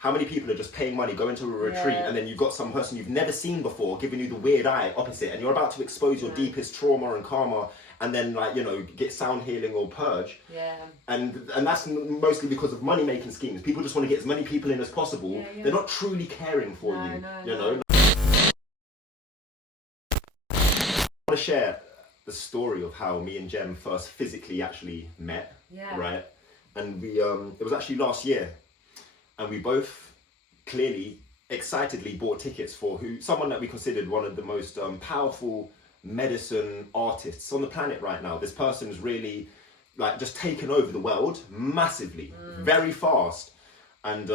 how many people are just paying money, going to a retreat, and then you've got some person you've never seen before giving you the weird eye opposite, and you're about to expose your deepest trauma and karma, and then like, you know, get sound healing or purge. And that's mostly because of money making schemes. People just want to get as many people in as possible. They're not truly caring for you. You know. I want to share the story of how me and Jem first physically actually met. Right. And we it was actually last year, and we both clearly excitedly bought tickets for someone that we considered one of the most powerful medicine artists on the planet right now. This person's really like just taken over the world massively, very fast, and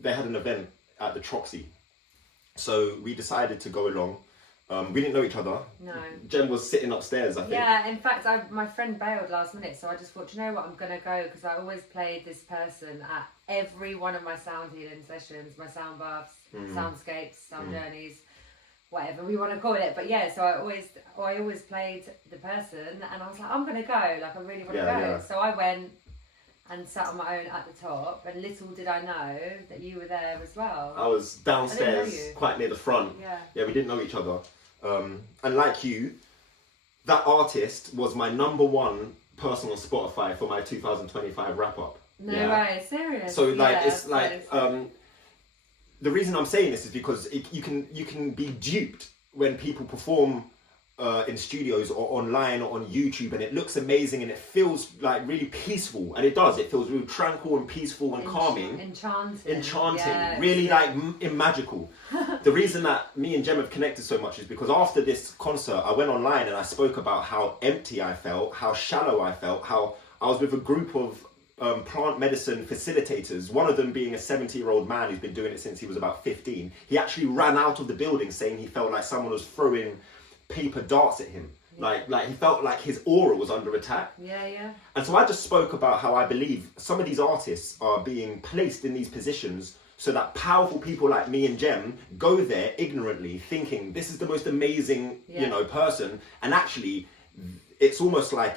they had an event at the Troxy, so we decided to go along. We didn't know each other. No. Jem was sitting upstairs, I think. Yeah, in fact, my friend bailed last minute, so I just thought, you know what, I'm going to go, because I always played this person at every one of my sound healing sessions, my sound baths, soundscapes, sound journeys, whatever we want to call it. But yeah, so I always played the person, and I was like, I'm going to go, like I really want to go. Yeah. So I went and sat on my own at the top, and little did I know that you were there as well. I was downstairs, quite near the front. Yeah, we didn't know each other. And like you, that artist was my #1 person on Spotify for my 2025 wrap up. No way, serious? So like, it's like, the reason I'm saying this is because you can be duped when people perform in studios or online or on YouTube, and it looks amazing and it feels like really peaceful, and it does. It feels really tranquil and peaceful and calming. Enchanting, really like magical. The reason that me and Jem have connected so much is because after this concert, I went online and I spoke about how empty I felt, how shallow I felt, how I was with a group of plant medicine facilitators, one of them being a 70-year-old man who's been doing it since he was about 15. He actually ran out of the building saying he felt like someone was throwing paper darts at him. Like he felt like his aura was under attack. And so I just spoke about how I believe some of these artists are being placed in these positions so that powerful people like me and Jem go there ignorantly thinking this is the most amazing you know, person, and actually it's almost like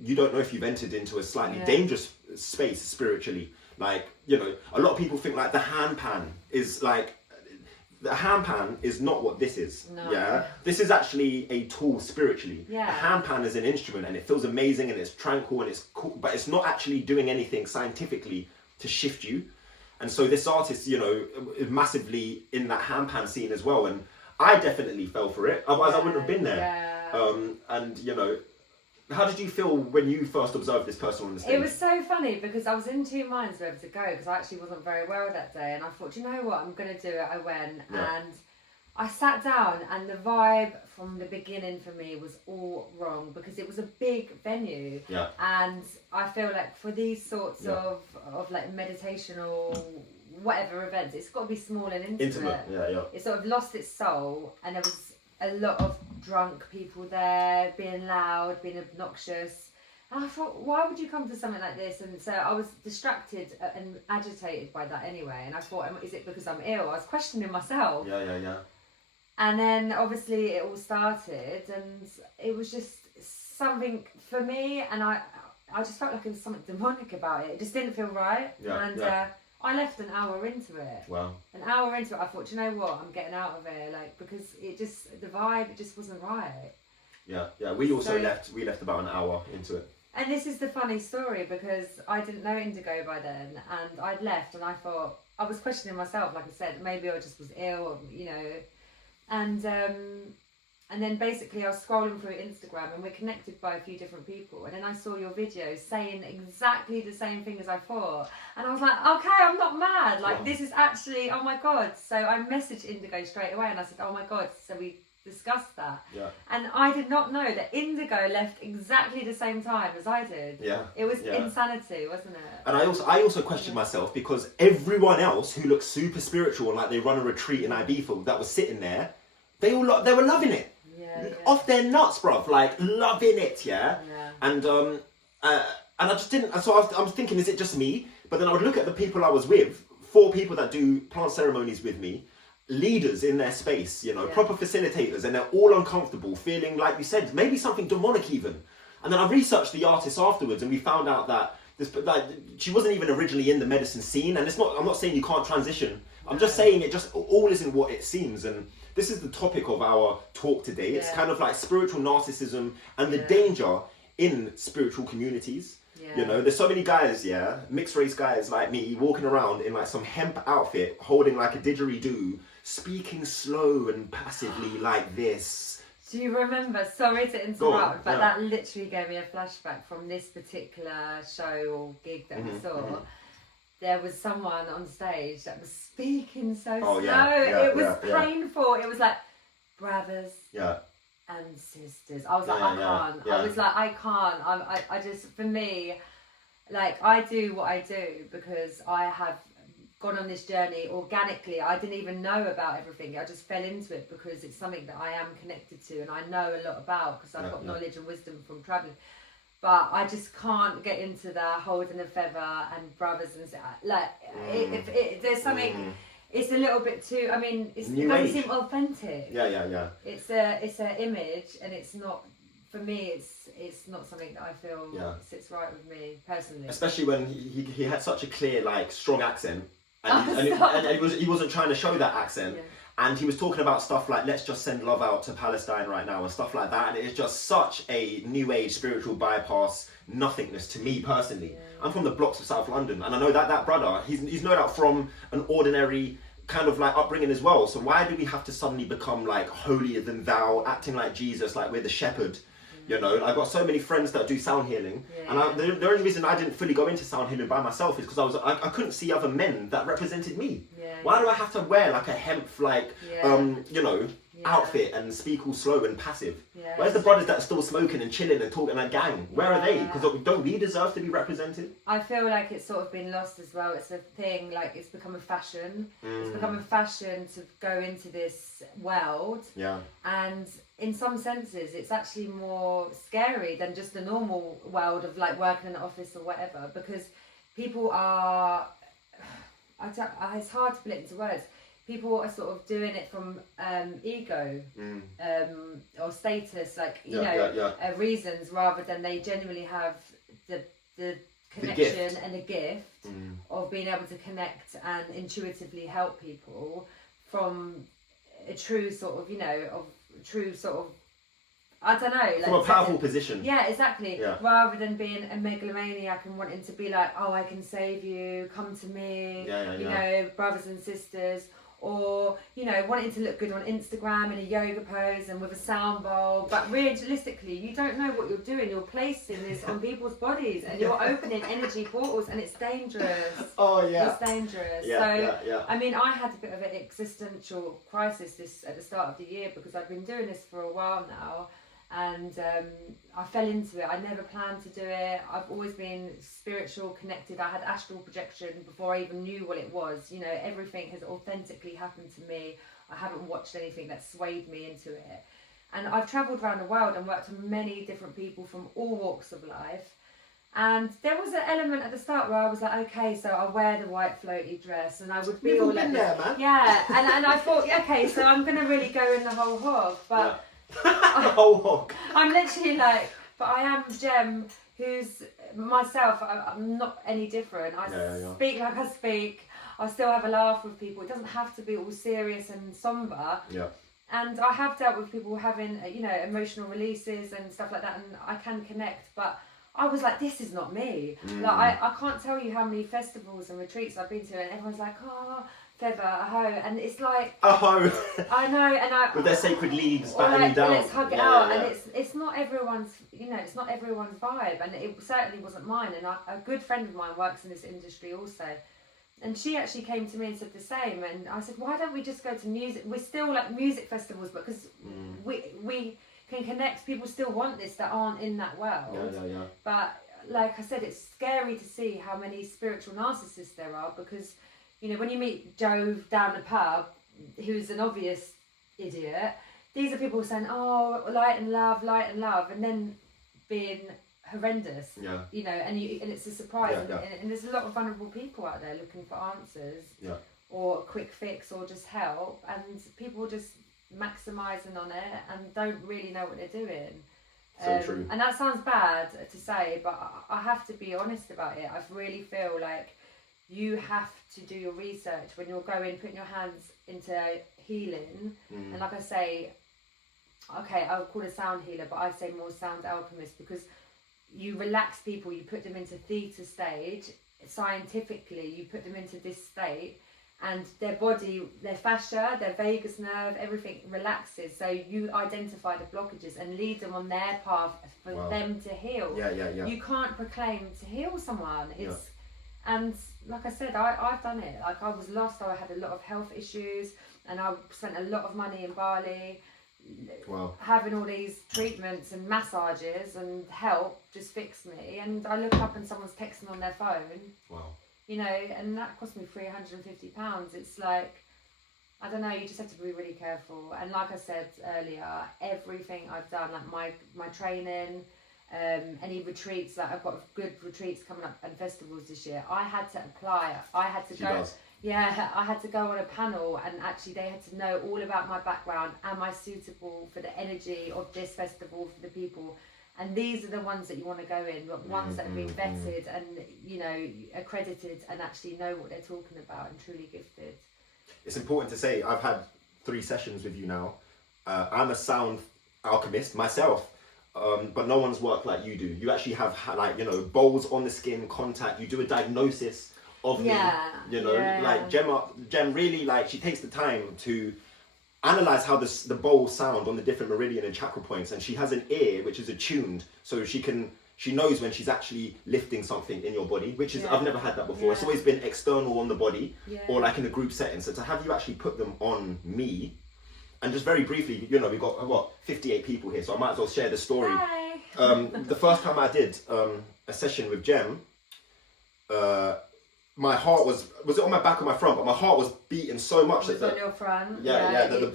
you don't know if you've entered into a slightly dangerous space spiritually. Like, you know, a lot of people think like the handpan is like, the handpan is not what this is. This is actually a tool spiritually. A handpan is an instrument, and it feels amazing and it's tranquil and it's cool, but it's not actually doing anything scientifically to shift you. And so this artist, you know, is massively in that handpan scene as well, and I definitely fell for it, otherwise I wouldn't have been there. And you know, how did you feel when you first observed this person on the stage? It was so funny because I was in two minds whether to go, because I actually wasn't very well that day, and I thought, you know what, I'm going to do it. I went and I sat down, and the vibe from the beginning for me was all wrong, because it was a big venue, and I feel like for these sorts of like meditation or whatever events, it's got to be small and intimate. It sort of lost its soul, and there was a lot of drunk people there, being loud, being obnoxious. And I thought, why would you come to something like this? And so I was distracted and agitated by that anyway. And I thought, is it because I'm ill? I was questioning myself. And then obviously it all started, and it was just something for me, and I just felt like there was something demonic about it. It just didn't feel right. I left an hour into it. Wow. An hour into it, I thought, you know what, I'm getting out of here, like, because it just, the vibe, it just wasn't right. We also left about an hour into it. And this is the funny story, because I didn't know Indigo by then, and I'd left, and I thought, I was questioning myself, like I said, maybe I just was ill, or, you know, and then basically I was scrolling through Instagram, and we're connected by a few different people, and then I saw your videos saying exactly the same thing as I thought, and I was like, okay, I'm not mad, like this is actually, oh my god. So I messaged Indigo straight away, and I said, oh my god. So we discussed that, and I did not know that Indigo left exactly the same time as I did. It was insanity, wasn't it? And I also questioned myself, because everyone else who looked super spiritual and like they run a retreat in Ibiza that was sitting there, they were loving it. Off their nuts, bruv, like loving it, and I just didn't. So I was thinking, is it just me? But then I would look at the people I was with, 4 people that do plant ceremonies with me, leaders in their space, you know, proper facilitators, and they're all uncomfortable, feeling like you said, maybe something demonic even. And then I researched the artists afterwards, and we found out that like she wasn't even originally in the medicine scene, and I'm not saying you can't transition. I'm just saying it just all isn't what it seems, and this is the topic of our talk today. It's kind of like spiritual narcissism and the danger in spiritual communities. You know, there's so many guys, mixed race guys like me, walking around in like some hemp outfit, holding like a didgeridoo, speaking slow and passively like this. Do you remember, sorry to interrupt, but that literally gave me a flashback from this particular show or gig that we saw. There was someone on stage that was speaking so slow. It was painful. It was like, brothers and sisters. I was like, I can't. I was like, I can't. I just, for me, like, I do what I do because I have gone on this journey organically. I didn't even know about everything. I just fell into it because it's something that I am connected to and I know a lot about because I've got knowledge and wisdom from travelling. But I just can't get into the holding a feather and brothers and like if there's something, it's a little bit too. I mean, it doesn't seem authentic. Yeah. It's an image, and it's not. For me, it's not something that I feel sits right with me personally. Especially when he had such a clear, like, strong accent, and he wasn't trying to show that accent. And he was talking about stuff like, let's just send love out to Palestine right now and stuff like that. And it's just such a new age spiritual bypass nothingness to me personally. I'm from the blocks of South London, and I know that brother, he's no doubt from an ordinary kind of like upbringing as well. So why do we have to suddenly become like holier than thou, acting like Jesus, like we're the shepherd? You know, I've got so many friends that do sound healing, and the only reason I didn't fully go into sound healing by myself is because I couldn't see other men that represented me. Why do I have to wear like a hemp outfit and speak all slow and passive? Where's the brothers that are still smoking and chilling and talking like gang? Where are they? Because don't we deserve to be represented? I feel like it's sort of been lost as well. It's a thing, like it's become a fashion. It's become a fashion to go into this world. And in some senses, it's actually more scary than just the normal world of like working in an office or whatever, because people are, it's hard to put it into words. People are sort of doing it from ego or status, like, you know, reasons, rather than they genuinely have the connection and the gift of being able to connect and intuitively help people from a true sort of, you know, I don't know. Like, from a powerful position. Yeah, exactly. Rather than being a megalomaniac and wanting to be like, oh, I can save you, come to me, you know, brothers and sisters. Or, you know, wanting to look good on Instagram in a yoga pose and with a sound bowl. But realistically, you don't know what you're doing. You're placing this on people's bodies and you're opening energy portals, and it's dangerous. It's dangerous. I mean, I had a bit of an existential crisis at the start of the year because I've been doing this for a while now. And I fell into it. I never planned to do it. I've always been spiritual, connected. I had astral projection before I even knew what it was. You know, everything has authentically happened to me. I haven't watched anything that swayed me into it. And I've travelled around the world and worked with many different people from all walks of life. And there was an element at the start where I was like, okay, so I wear the white floaty dress and I would be all like, there, man. Yeah, and I thought, okay, so I'm going to really go in the whole hog. But I'm literally like, but I am Jem, who's myself. I'm not any different. I speak like I speak. I still have a laugh with people. It doesn't have to be all serious and somber. And I have dealt with people having, you know, emotional releases and stuff like that, and I can connect. But I was like, this is not me. Like I can't tell you how many festivals and retreats I've been to, and everyone's like, oh, feather, a hoe, and it's like a hoe. I know, and with their sacred leaves batting you down. Let's hug it out, and it's not everyone's, you know, it's not everyone's vibe, and it certainly wasn't mine. And a good friend of mine works in this industry also, and she actually came to me and said the same. And I said, why don't we just go to music? We're still like music festivals, because we can connect. People still want this that aren't in that world. But like I said, it's scary to see how many spiritual narcissists there are, because, you know, when you meet Joe down the pub, who's an obvious idiot, these are people saying, oh, light and love, and then being horrendous. You know, and it's a surprise. And there's a lot of vulnerable people out there looking for answers or a quick fix or just help, and people just maximising on it and don't really know what they're doing. So true. And that sounds bad to say, but I have to be honest about it. I really feel like you have to do your research when you're putting your hands into healing. And like I say, okay, I would call it a sound healer, but I'd say more sound alchemist, because you relax people, you put them into theta stage. Scientifically, you put them into this state, and their body, their fascia, their vagus nerve, everything relaxes. So you identify the blockages and lead them on their path for them to heal. Yeah. You can't proclaim to heal someone. And like I said, I've done it. Like, I was lost. I had a lot of health issues, and I spent a lot of money in Bali. Having all these treatments and massages and help just fixed me. And I look up and someone's texting on their phone. You know, and that cost me £350. It's like, I don't know, you just have to be really careful. And like I said earlier, everything I've done, like my training, any retreats, like I've got good retreats coming up and festivals this year. I had to apply. I had to go. Yeah, I had to go on a panel, and actually they had to know all about my background. Am I suitable for the energy of this festival, for the people? And these are the ones that you want to go in, but ones that have been vetted and, you know, accredited and actually know what they're talking about and truly gifted. It's important to say, I've had 3 sessions with you now. I'm a sound alchemist myself, but no one's worked like you do. You actually have, like, you know, bowls on the skin, contact. You do a diagnosis of me, you know, like Gem really, like, she takes the time to analyze how the bowls sound on the different meridian and chakra points, and she has an ear which is attuned, so she knows when she's actually lifting something in your body, which is, I've never had that before. It's always been external on the body, or like in a group setting. So to have you actually put them on me, and just very briefly, you know, we've got 58 people here, so I might as well share the story. The first time I did a session with Gem, my heart was it on my back or my front? But my heart was beating so much that on your front. The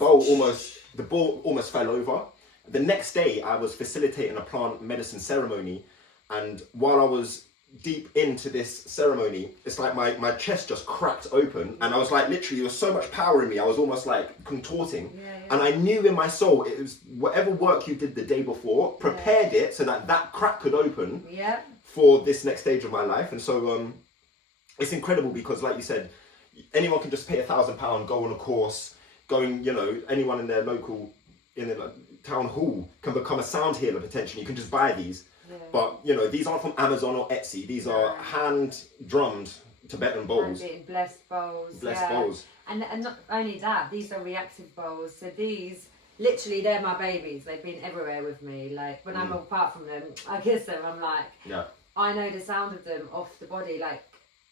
ball almost fell over. The next day, I was facilitating a plant medicine ceremony, and while I was deep into this ceremony, it's like my chest just cracked open, and I was like, literally, there was so much power in me. I was almost like contorting, and I knew in my soul it was whatever work you did the day before prepared it so that crack could open for this next stage of my life. And so it's incredible, because like you said, anyone can just pay £1,000, go on a course, you know, anyone in their local, in the town hall can become a sound healer potentially. You can just buy these. But, you know, these aren't from Amazon or Etsy. These are hand-drummed Tibetan bowls. Blessed bowls. Blessed bowls. And not only that, these are reactive bowls. So these, literally, they're my babies. They've been everywhere with me. Like, when I'm apart from them, I kiss them. I'm like, I know the sound of them off the body, like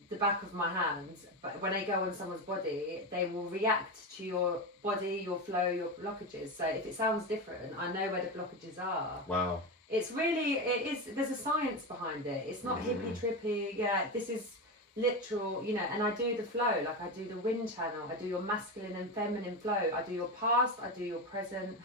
the back of my hands. But when they go on someone's body, they will react to your body, your flow, your blockages. So if it sounds different, I know where the blockages are. Wow. It's really, there's a science behind it. It's not hippie trippy. This is literal, you know, and I do the flow, like I do the wind channel, I do your masculine and feminine flow, I do your past, I do your present,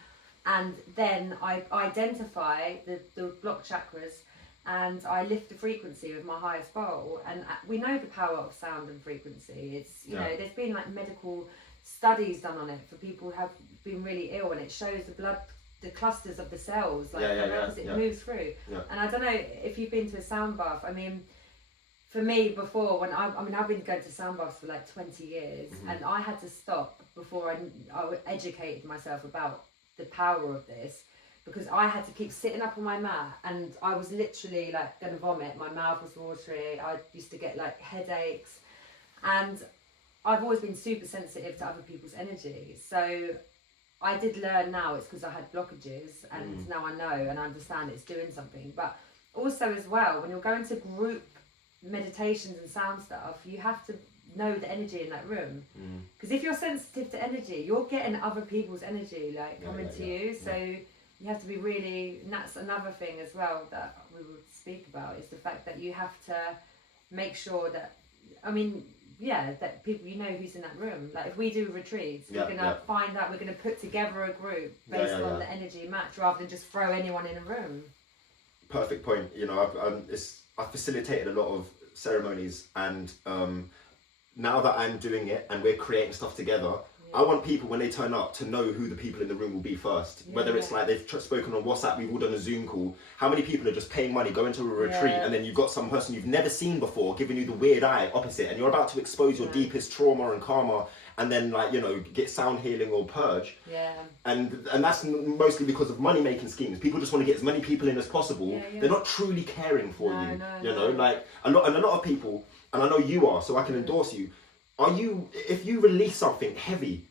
and then I identify the block chakras, and I lift the frequency with my highest bowl. And we know the power of sound and frequency. It's, you know, there's been like medical studies done on it for people who have been really ill, and it shows the clusters of the cells, like as it moves through. And I don't know if you've been to a sound bath. I mean, for me, before, when I've been going to sound baths for like 20 years, and I had to stop before I educated myself about the power of this, because I had to keep sitting up on my mat, and I was literally like gonna vomit. My mouth was watery. I used to get like headaches, and I've always been super sensitive to other people's energy. So I did learn now it's because I had blockages, and now I know and I understand it's doing something. But also as well, when you're going to group meditations and sound stuff, you have to know the energy in that room. Because if you're sensitive to energy, you're getting other people's energy like coming to you. So you have to be really, and that's another thing as well that we will speak about, is the fact that you have to make sure that, I mean, that people, you know who's in that room. Like if we do retreats, we're going to find out, we're going to put together a group based on the energy match, rather than just throw anyone in a room. Perfect point. You know, I've facilitated a lot of ceremonies, and now that I'm doing it and we're creating stuff together, I want people when they turn up to know who the people in the room will be first. Yeah. Whether it's like they've spoken on WhatsApp, we've all done a Zoom call. How many people are just paying money, going to a retreat, and then you've got some person you've never seen before giving you the weird eye opposite, and you're about to expose your deepest trauma and karma, and then like, you know, get sound healing or purge. Yeah. And that's mostly because of money making schemes. People just want to get as many people in as possible. Yeah, yeah. They're not truly caring for you. You know, like a lot of people, and I know you are, so I can endorse you. If you release something heavy,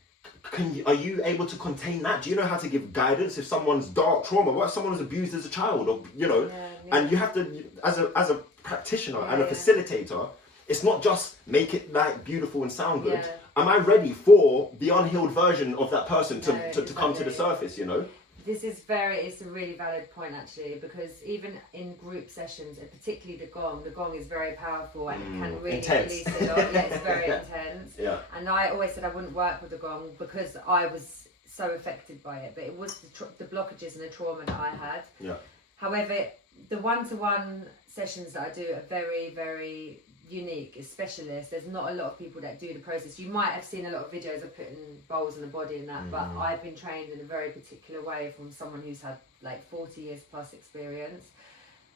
are you able to contain that? Do you know how to give guidance if someone's dark trauma? What if someone was abused as a child, or you know? And you have to, as a practitioner and a facilitator, it's not just make it like beautiful and sound good. Am I ready for the unhealed version of that person to come to the surface? You know. It's a really valid point actually, because even in group sessions, and particularly the gong is very powerful and it can really release a lot. Yeah, it's very intense. Yeah. And I always said I wouldn't work with the gong because I was so affected by it, but it was the blockages and the trauma that I had. Yeah. However, the one-to-one sessions that I do are very, very unique. It's specialist. There's not a lot of people that do the process. You might have seen a lot of videos of putting bowls in the body and that, but I've been trained in a very particular way from someone who's had like 40 years plus experience,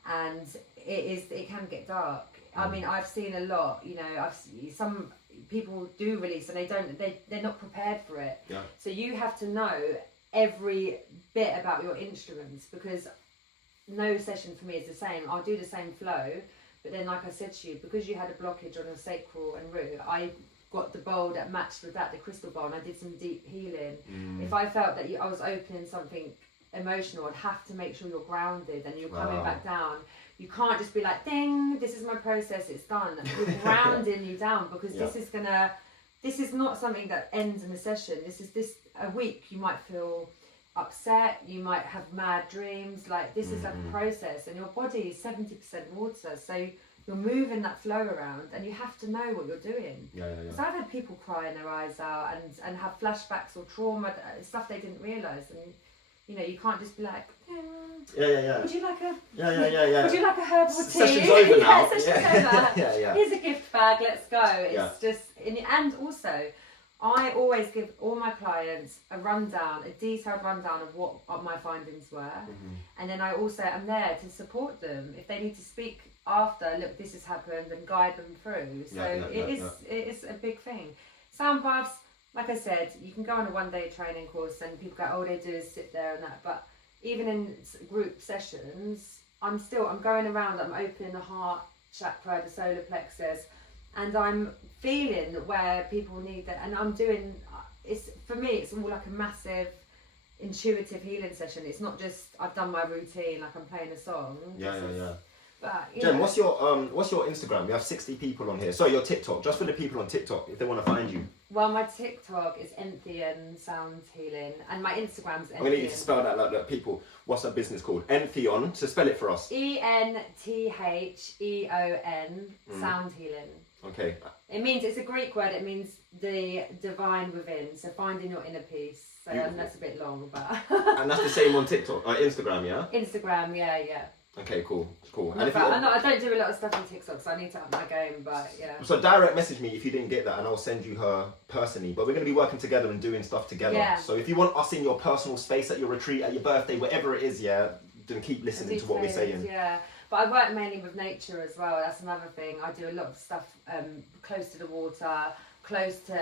and it can get dark. I mean, I've seen a lot, you know, some people do release and they're not prepared for it. Yeah. So you have to know every bit about your instruments, because no session for me is the same. I'll do the same flow, but then, like I said to you, because you had a blockage on a sacral and root, I got the bowl that matched with that, the crystal bowl, and I did some deep healing. If I felt that I was opening something emotional, I'd have to make sure you're grounded and you're coming back down. You can't just be like, ding, this is my process, it's done. You're grounding you down, because this is not something that ends in a session. A week you might feel upset, you might have mad dreams, like this is like a process, and your body is 70% water, so you're moving that flow around and you have to know what you're doing. So I've had people crying their eyes out and have flashbacks or trauma, stuff they didn't realise, and you know, you can't just be like, would you like a would you like a herbal tea? Session's over now. Session's over. Here's a gift bag, let's go. It's just, and also I always give all my clients a detailed rundown of what my findings were. And then I also am there to support them. If they need to speak after, look, this has happened, and guide them through. So it is a big thing. Sound baths, like I said, you can go on a one-day training course and people go, all they do is sit there and that. But even in group sessions, I'm going around, I'm opening the heart chakra, the solar plexus, and I'm feeling where people need that, and I'm doing, for me it's all like a massive intuitive healing session. It's not just I've done my routine like I'm playing a song. But Jen, what's your Instagram? We have 60 people on here. So your TikTok, just for the people on TikTok, if they want to find you. Well, my TikTok is Entheon Sound Healing, and my Instagram's Entheon. I'm going to need you to spell that like people. What's that business called? Entheon. So spell it for us. Entheon Sound Healing. Okay. It's a Greek word. It means the divine within. So finding your inner peace. So that's a bit long, but. And that's the same on TikTok, Instagram, yeah. Instagram, yeah. Okay, cool. And I don't do a lot of stuff on TikTok, so I need to up my game. But yeah. So direct message me if you didn't get that, and I'll send you her personally. But we're going to be working together and doing stuff together. Yeah. So if you want us in your personal space, at your retreat, at your birthday, whatever it is, then keep listening to what we're saying. Yeah. But I work mainly with nature as well. That's another thing. I do a lot of stuff close to the water, close to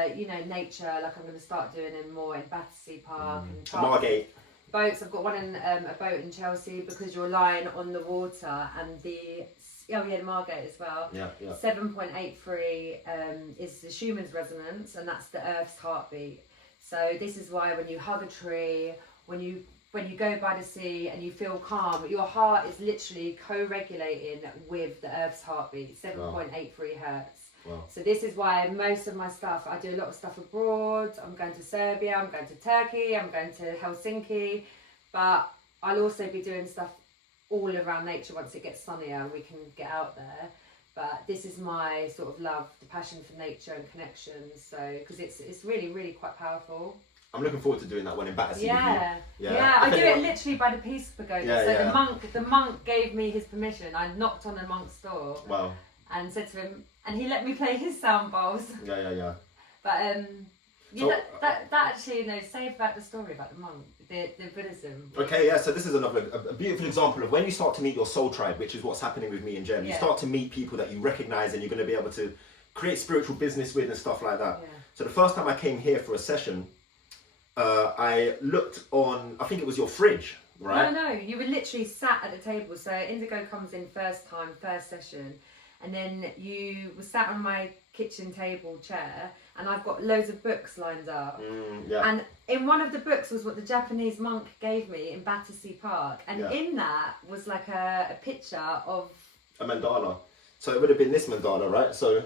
nature. Like I'm going to start doing it more in Battersea Park and Margate. Boats. I've got one in a boat in Chelsea, because you're lying on the water, and the Margate as well. 7.83 is the Schumann's resonance, and that's the Earth's heartbeat. So this is why when you hug a tree, when you go by the sea and you feel calm, your heart is literally co-regulating with the Earth's heartbeat, 7.83 hertz. Wow. So this is why most of my stuff, I do a lot of stuff abroad. I'm going to Serbia, I'm going to Turkey, I'm going to Helsinki, but I'll also be doing stuff all around nature once it gets sunnier and we can get out there. But this is my sort of love, the passion for nature and connections. So, because it's really, really quite powerful. I'm looking forward to doing that one in Battersea. Yeah. I do it literally by the Peace Pagoda. The monk gave me his permission. I knocked on the monk's door. Wow. And said to him, and he let me play his sound bowls. Yeah. But So, that actually, say about the story about the monk, the Buddhism. Okay, yeah, so this is a beautiful example of when you start to meet your soul tribe, which is what's happening with me and Jen. You start to meet people that you recognize and you're going to be able to create spiritual business with and stuff like that. Yeah. So the first time I came here for a session, I looked on, I think it was your fridge, right? No, you were literally sat at the table. So Indigo comes in first session, and then you were sat on my kitchen table chair, and I've got loads of books lined up. And in one of the books was what the Japanese monk gave me in Battersea Park, and in that was like a picture of a mandala. So it would have been this mandala, right? So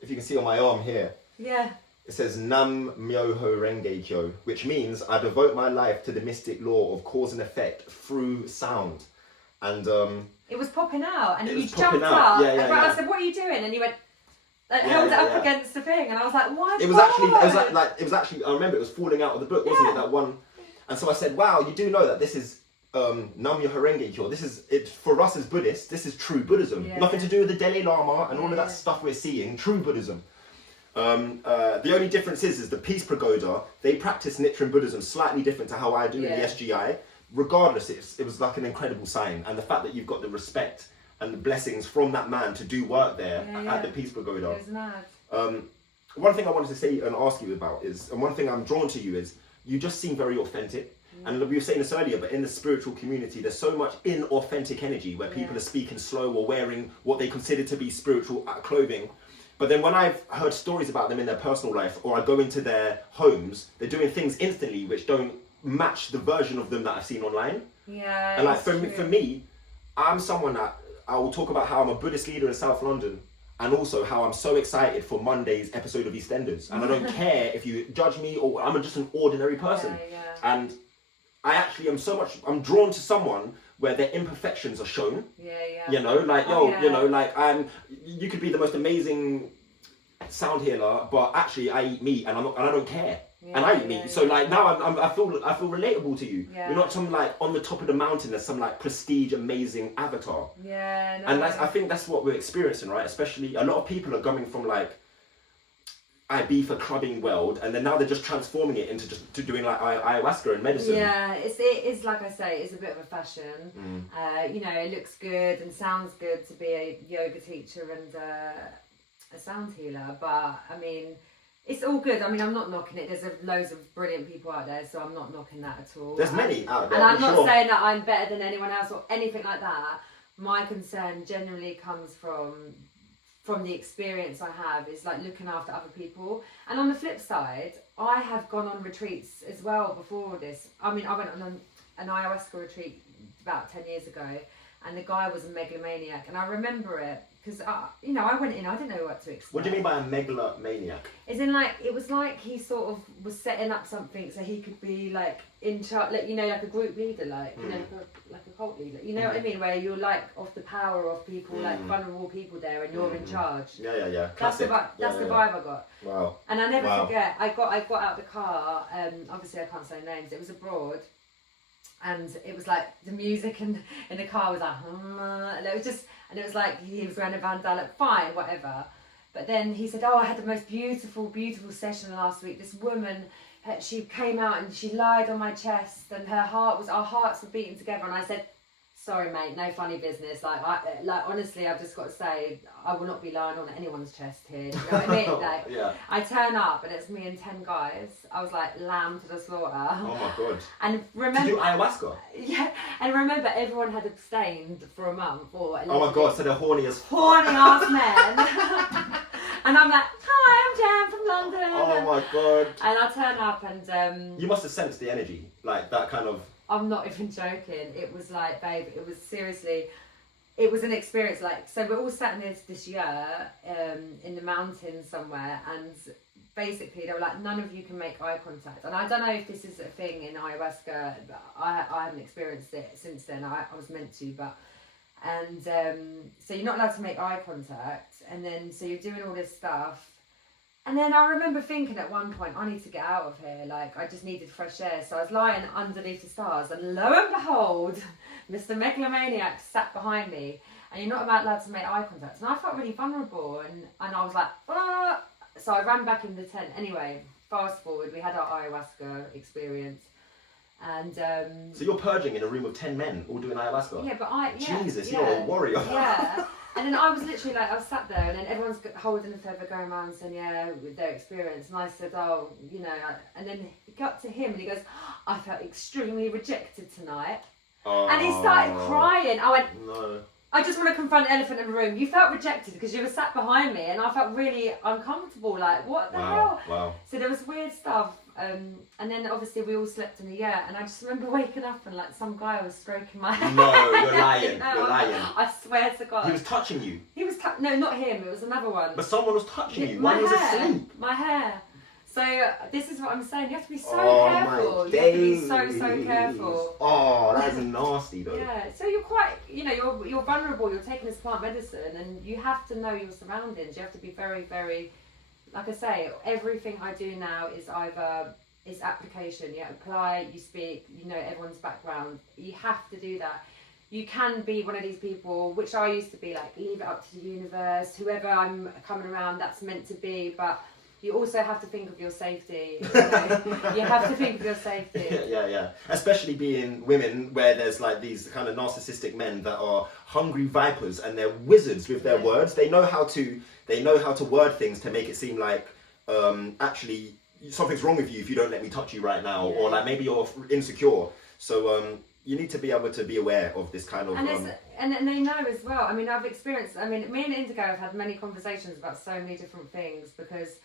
if you can see on my arm here, it says Nam Myoho Renge Kyo, which means I devote my life to the mystic law of cause and effect through sound. And it was popping out, and you jumped popping up. out. I said, "What are you doing?" And you went, held it up against the thing, and I was like, "What?" It was actually. I remember it was falling out of the book, wasn't it? That one. And so I said, "Wow, you do know that this is Nam Myoho Renge Kyo. This is it for us as Buddhists. This is true Buddhism. Nothing to do with the Dalai Lama and all of that stuff we're seeing. True Buddhism." The only difference is the Peace Pagoda, they practice Nichiren Buddhism slightly different to how I do in the SGI. Regardless, it was like an incredible sign. And the fact that you've got the respect and the blessings from that man to do work there at the Peace Pagoda. It was mad. One thing I wanted to say and ask you about is, and one thing I'm drawn to you is, you just seem very authentic. And we were saying this earlier, but in the spiritual community, there's so much inauthentic energy where people are speaking slow or wearing what they consider to be spiritual clothing. But then when I've heard stories about them in their personal life, or I go into their homes, they're doing things instantly which don't match the version of them that I've seen online. Yeah. And like for me, I'm someone that I will talk about how I'm a Buddhist leader in South London, and also how I'm so excited for Monday's episode of EastEnders. And I don't care if you judge me, or I'm just an ordinary person. And I actually am I'm drawn to someone where their imperfections are shown. You know, like, you know, like you could be the most amazing sound healer, but actually I eat meat and I don't care. And I eat meat. So like now I feel relatable to you. You're not some like on the top of the mountain as some like prestige amazing avatar. And I think that's what we're experiencing, right? Especially a lot of people are coming from like Ibiza clubbing world, and then now they're just transforming it into just doing like ayahuasca and medicine. It is like I say, it's a bit of a fashion. You know, it looks good and sounds good to be a yoga teacher and a sound healer, but I mean, it's all good. I mean, I'm not knocking it. There's loads of brilliant people out there, so I'm not knocking that at all. There's many out there, and I'm not saying that I'm better than anyone else or anything like that. My concern generally comes from the experience I have, is like looking after other people. And on the flip side, I have gone on retreats as well before this. I mean, I went on an ayahuasca retreat about 10 years ago, and the guy was a megalomaniac, and I remember it because you know, I went in, I didn't know what to expect. What do you mean by a megalomaniac? As in, like, it was like he sort of was setting up something so he could be like in charge, like, you know, like a group leader, like you know, like a cult leader. You know what I mean? Where you're like of the power of people, like vulnerable people there, and you're in charge. Yeah. Classic. That's the vibe I got. Wow. And I never forget. I got out the car. Obviously I can't say names. It was abroad, and it was like the music in the car was like, and it was just, and it was like he was wearing a bandana. Fine, whatever. But then he said, "Oh, I had the most beautiful session last week. This woman, she came out and she lied on my chest, and our hearts were beating together." And I said, "Sorry, mate, no funny business. Like honestly, I've just got to say, I will not be lying on anyone's chest here." You know what I mean? Like, I turn up and it's me and 10 guys. I was like lamb to the slaughter. Oh my god! And remember, to do ayahuasca. Yeah, and remember, everyone had abstained for a month or. Oh my god! So they're horny ass men. And I'm like, "Hi, I'm Jan from London." Oh my god! And I turn up and. You must have sensed the energy, like that kind of. I'm not even joking. It was like, babe, it was seriously, it was an experience. Like, so we're all sat in this year in the mountains somewhere, and basically they were like, none of you can make eye contact. And I don't know if this is a thing in ayahuasca. I haven't experienced it since then. I was meant to, but. And so you're not allowed to make eye contact, and then so you're doing all this stuff. And then I remember thinking at one point, I need to get out of here. Like, I just needed fresh air. So I was lying underneath the stars, and lo and behold, Mr. Megalomaniac sat behind me, and you're not allowed to make eye contact. And I felt really vulnerable, and I was like, ah. So I ran back in the tent. Anyway, fast forward, we had our ayahuasca experience. And so you're purging in a room of 10 men all doing ayahuasca? Yeah, but Jesus, you're a warrior. Yeah. And then I was literally like, I was sat there, and then everyone's holding the feather, going around saying, yeah, with their experience. And I said, oh, you know, and then it got to him, and he goes, I felt extremely rejected tonight. And he started crying. I went, no. I just want to confront the elephant in the room. You felt rejected because you were sat behind me, and I felt really uncomfortable. Like, what the hell? Wow. So there was weird stuff. And then obviously we all slept in the yurt, and I just remember waking up and like some guy was stroking my hair. No, you're lying. You're lying. I swear to God. He was touching you. He was no, not him. It was another one. But someone was touching you. My One was hair. asleep. My hair. So this is what I'm saying. You have to be so Oh, careful. my You have to be days. so careful. Oh, that's nasty though. Yeah. So you're quite, you know, you're vulnerable. You're taking this plant medicine, and you have to know your surroundings. You have to be very, very. Like I say, everything I do now is either. It's application. You apply, you speak, you know everyone's background. You have to do that. You can be one of these people, which I used to be, like, leave it up to the universe, whoever I'm coming around, that's meant to be. But you also have to think of your safety. You know? You have to think of your safety. Yeah. Especially being women, where there's like these kind of narcissistic men that are hungry vipers, and they're wizards with their words. They know how to word things to make it seem like actually. Something's wrong with you if you don't let me touch you right now, or like maybe you're insecure. So you need to be able to be aware of this kind of. And they know as well. I mean, I've experienced. I mean, me and Indigo have had many conversations about so many different things, because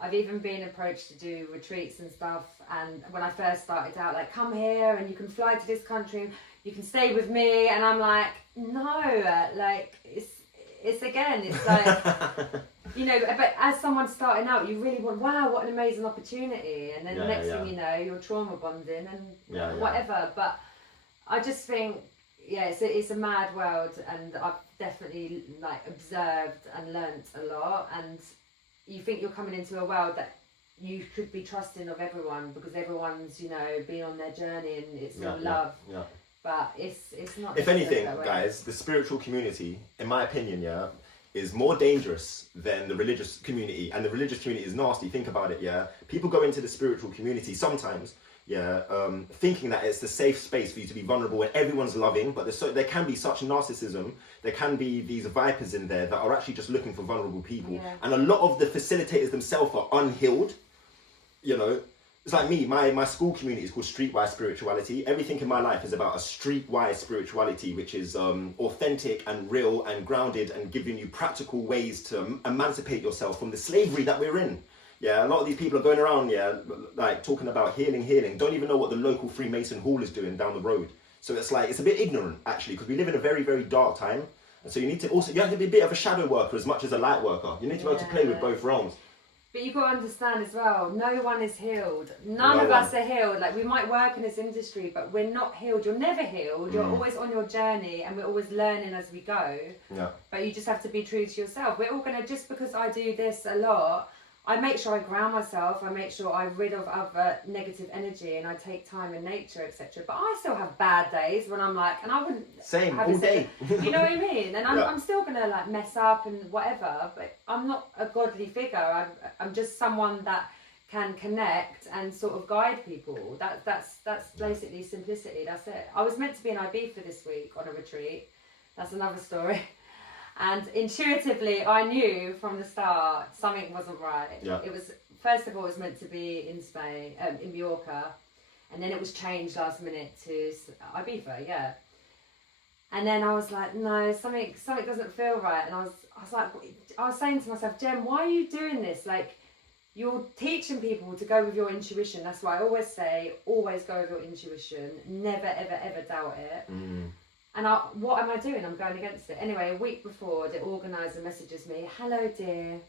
I've even been approached to do retreats and stuff. And when I first started out, like, come here and you can fly to this country, you can stay with me, and I'm like, no, like it's like. You know, but as someone starting out, you really want, wow, what an amazing opportunity. And then the next thing you know, you're trauma bonding and whatever. But I just think, it's a mad world, and I've definitely like observed and learnt a lot. And you think you're coming into a world that you could be trusting of everyone, because everyone's, you know, been on their journey and it's all love. Yeah. But it's not. If anything, guys, the spiritual community, in my opinion, is more dangerous than the religious community, and the religious community is nasty. Think about it, People go into the spiritual community sometimes, thinking that it's the safe space for you to be vulnerable and everyone's loving, but there can be such narcissism, there can be these vipers in there that are actually just looking for vulnerable people. And a lot of the facilitators themselves are unhealed, you know. It's like me, my school community is called Streetwise Spirituality. Everything in my life is about a streetwise spirituality, which is authentic and real and grounded, and giving you practical ways to emancipate yourself from the slavery that we're in. A lot of these people are going around, like talking about healing, don't even know what the local Freemason hall is doing down the road. So it's like, it's a bit ignorant actually, because we live in a very, very dark time. And so you have to be a bit of a shadow worker as much as a light worker. You need to be able to play with both realms. But you've got to understand as well, no one is healed. None of us are healed. Like, we might work in this industry, but we're not healed. You're never healed. You're always on your journey, and we're always learning as we go. But you just have to be true to yourself. We're all going to, just because I do this a lot, I make sure I ground myself, I make sure I'm rid of other negative energy, and I take time in nature, etc. But I still have bad days when I'm like, and I wouldn't same all day. You know what I mean? And I'm still gonna like mess up and whatever, but I'm not a godly figure. I'm just someone that can connect and sort of guide people. That's basically simplicity. That's it. I was meant to be in Ibiza this week on a retreat. That's another story. And intuitively, I knew from the start something wasn't right. It was, first of all, it was meant to be in Spain, in Mallorca, and then it was changed last minute to Ibiza. And then I was like, no, something doesn't feel right. And I was saying to myself, Jem, why are you doing this? Like, you're teaching people to go with your intuition. That's why I always say, always go with your intuition. Never, ever, ever doubt it. And what am I doing? I'm going against it. Anyway, a week before, the organiser messages me, hello dear,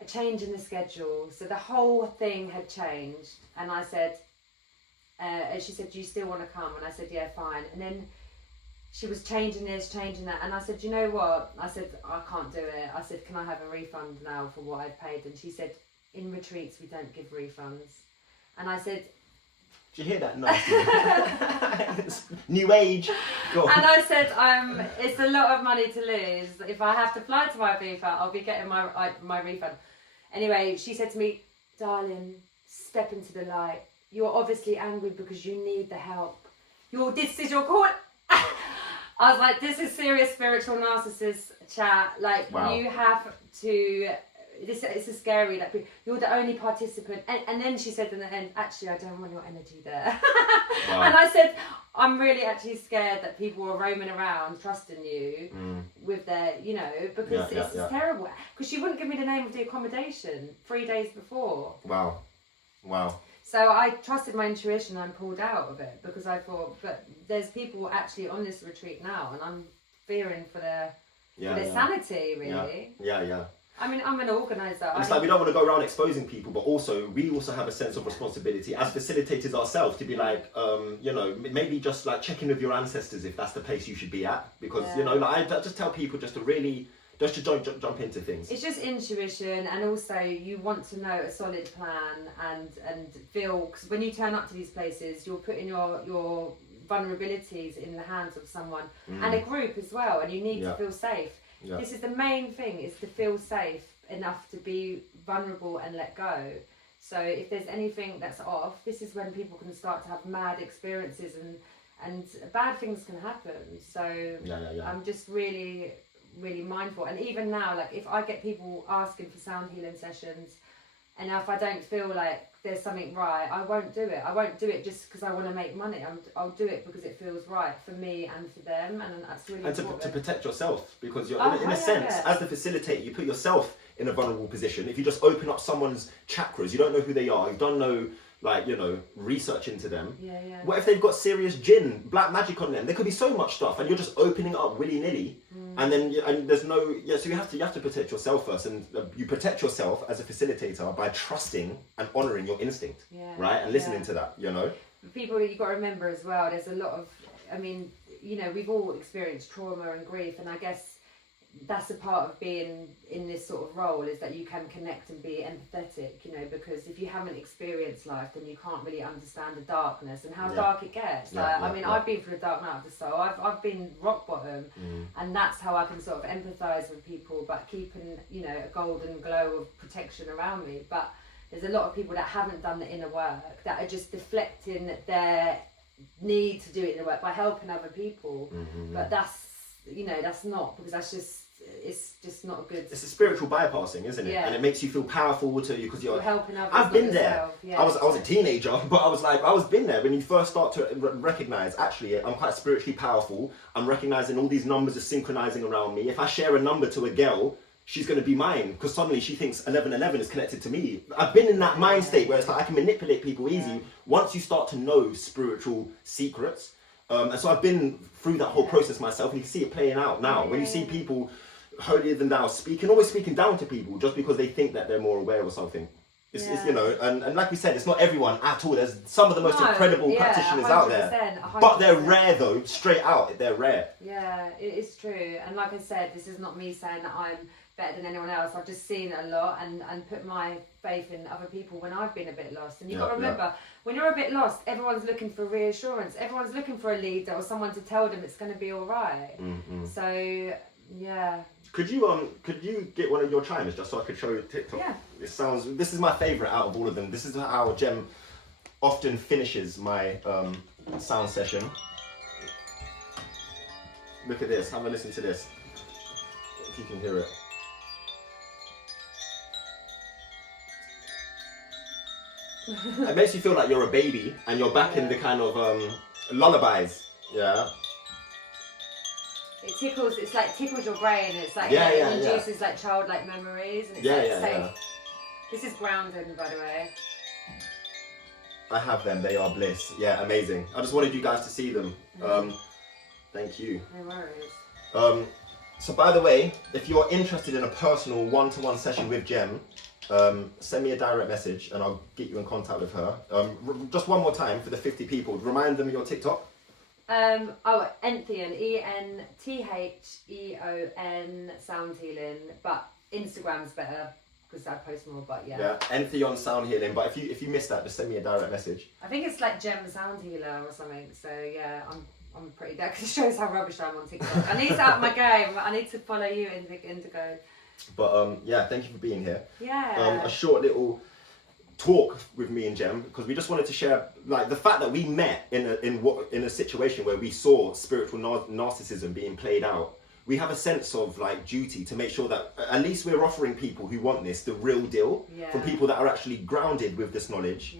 a change in the schedule. So the whole thing had changed. And I said, and she said, do you still want to come? And I said, yeah, fine. And then she was changing this, changing that. And I said, you know what? I said, I can't do it. I said, can I have a refund now for what I paid? And she said, in retreats, we don't give refunds. And I said, did you hear that? Nice. New age. Go on. And I said, it's a lot of money to lose. If I have to fly to Ibiza, I'll be getting my refund. Anyway, she said to me, darling, step into the light. You're obviously angry because you need the help. This is your call. I was like, this is serious spiritual narcissist chat. Like, wow. You have to, this is scary. Like, you're the only participant. And then she said in the end, actually, I don't want your energy there. Wow. And I said, I'm really actually scared that people are roaming around trusting you with their, because it's terrible. Because she wouldn't give me the name of the accommodation 3 days before. Wow. So I trusted my intuition and pulled out of it because I thought, but there's people actually on this retreat now and I'm fearing for their sanity, really. Yeah. I mean, I'm an organiser. It's like we don't want to go around exposing people, but also we also have a sense of responsibility as facilitators ourselves to be like, maybe just like check in with your ancestors if that's the place you should be at. Because, I just tell people just to really... just to jump into things. It's just intuition, and also you want to know a solid plan and feel, because when you turn up to these places, you're putting your vulnerabilities in the hands of someone and a group as well, and you need to feel safe. Yeah. This is the main thing, is to feel safe enough to be vulnerable and let go. So if there's anything that's off, this is when people can start to have mad experiences and bad things can happen. So I'm just really mindful, and even now, like if I get people asking for sound healing sessions and if I don't feel like there's something right, I won't do it. I won't do it just because I want to make money. I'll do it because it feels right for me and for them, and that's really important. To protect yourself, because you're in a sense, as the facilitator, you put yourself in a vulnerable position. If you just open up someone's chakras, you don't know who they are, you don't know research into them. What if they've got serious jinn, black magic on them? There could be so much stuff, and you're just opening it up willy-nilly, and then there's no so you have to protect yourself first, and you protect yourself as a facilitator by trusting and honouring your instinct, right, and listening to that. People, you've got to remember as well, there's a lot of, we've all experienced trauma and grief, and I guess that's a part of being in this sort of role, is that you can connect and be empathetic, because if you haven't experienced life, then you can't really understand the darkness and how dark it gets. I've been through a dark night of the soul. I've been rock bottom, and that's how I can sort of empathise with people, but keeping, a golden glow of protection around me. But there's a lot of people that haven't done the inner work, that are just deflecting their need to do it in the work by helping other people. But that's not, because it's just not good. It's a spiritual bypassing, isn't it? And it makes you feel powerful because you're helping others. I've been there. I was a teenager, but I was been there when you first start to recognize, actually, I'm quite spiritually powerful. I'm recognizing all these numbers are synchronizing around me. If I share a number to a girl, she's going to be mine, because suddenly she thinks 1111 is connected to me. I've been in that mind state where it's like I can manipulate people easy once you start to know spiritual secrets. And so I've been through that whole process myself, and you can see it playing out now. When you see people holier than thou always speaking down to people just because they think that they're more aware or something. It's and like we said, it's not everyone at all. There's some of the most incredible practitioners out there. 100%. But they're rare though, straight out, they're rare. Yeah, it is true. And like I said, this is not me saying that I'm better than anyone else. I've just seen a lot and put my faith in other people when I've been a bit lost. And you've got to remember, when you're a bit lost, everyone's looking for reassurance. Everyone's looking for a leader or someone to tell them it's going to be all right. So, yeah. Could you get one of your chimes just so I could show you TikTok? Yeah. This is my favourite out of all of them. This is how Jem often finishes my sound session. Look at this. Have a listen to this. If you can hear it. It makes you feel like you're a baby and you're back in the kind of lullabies. Yeah. It tickles your brain. It's like it induces like childlike memories, and it's safe. This is grounding, by the way. I have them. They are bliss. Yeah, amazing. I just wanted you guys to see them. Thank you. No worries. So by the way, if you're interested in a personal one-to-one session with Jem, send me a direct message and I'll get you in contact with her. Just one more time for the 50 people. Remind them of your TikTok. Entheon, ENTHEON sound healing, but Instagram's better because I post more. But yeah, Entheon sound healing. But if you missed that, just send me a direct message. I think it's like Gem sound healer or something. So yeah, I'm pretty there because it shows how rubbish I am on TikTok. I need to up my game. I need to follow you, Indigo. But thank you for being here. Yeah. A short little talk with me and Jem, because we just wanted to share like the fact that we met in a situation where we saw spiritual narcissism being played out. We have a sense of like duty to make sure that at least we're offering people who want this the real deal, from people that are actually grounded with this knowledge,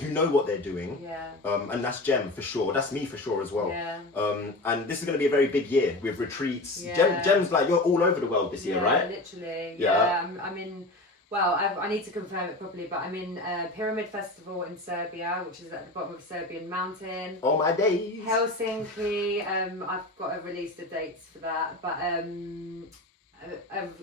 who know what they're doing. And that's Jem for sure. That's me for sure as well. And this is going to be a very big year with retreats. Jem's like, you're all over the world this year, right? Literally. I'm in. Well, I need to confirm it properly, but I'm in Pyramid Festival in Serbia, which is at the bottom of a Serbian mountain. Oh my days! Helsinki. I've got to release the dates for that, but an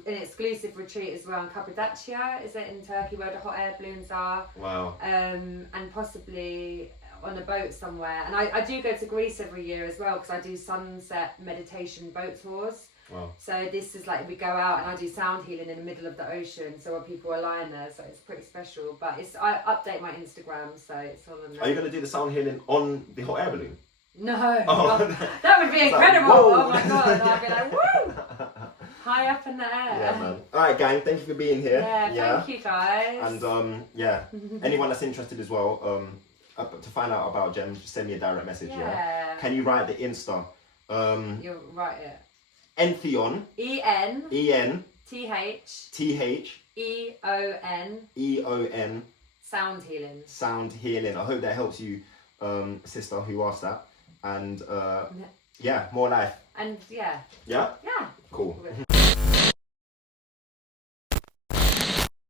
exclusive retreat as well in Cappadocia, is it in Turkey, where the hot air balloons are. Wow. And possibly on a boat somewhere. And I do go to Greece every year as well, because I do sunset meditation boat tours. Wow. So this is like, we go out and I do sound healing in the middle of the ocean, so where people are lying there, so it's pretty special. But I update my Instagram, so it's all on there. Are you going to do the sound healing on the hot air balloon? No. Oh. That would be incredible. Like, oh my god, I'd be like, woo! High up in the air. Yeah, man. Alright, gang, thank you for being here. Thank you guys. And anyone that's interested as well, to find out about Jem, just send me a direct message. Can you write the Insta? You'll write it. Entheon. EN. TH. EON. Sound healing. Sound healing. I hope that helps you, sister who asked that. And more life. And Yeah? Yeah. Cool.